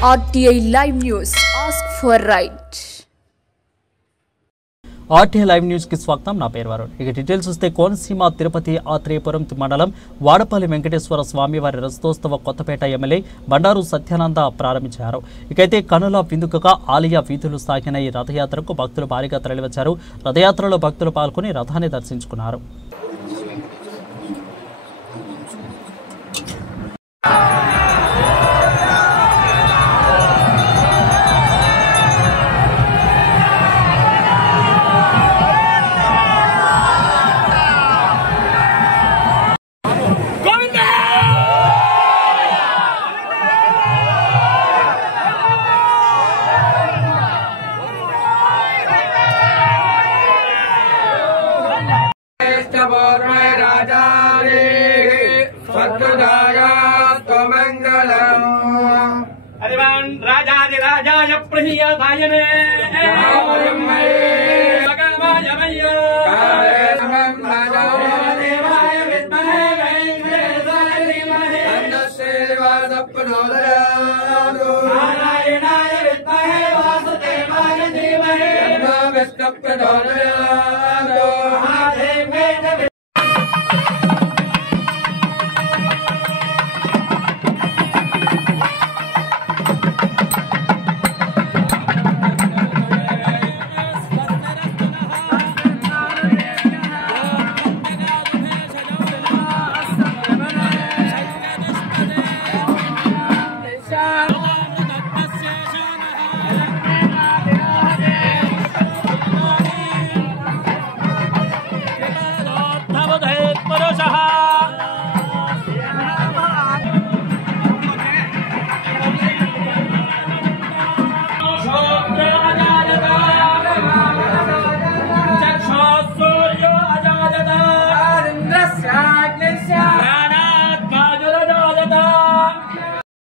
RTI Live News. Ask for right. RTI Live News की स्वागतम ना పేరు వరుణ్ ఇక డీటెయిల్స్ వస్తే కోనసీమ తిరుపతి ఆత్రేయపురం మండలం వాడపల్లి వెంకటేశ్వర స్వామి వారి రథోత్సవ కొత్తపేట ఎమ్మెల్యే బండారు సత్యానంద ప్రారంభించారు ఇకైతే కనుల విందుకగా ఆలయ వీధులు సాగిన ఈ రథయాత్రకు భక్తులు భారీగా తరలివచ్చారు రథయాత్రలో భక్తులు పాల్గొని రథాన్ని దర్శించుకున్నారు राजाय प्रियदायने नारायणाय विद्महे वासुदेवाय धीमहि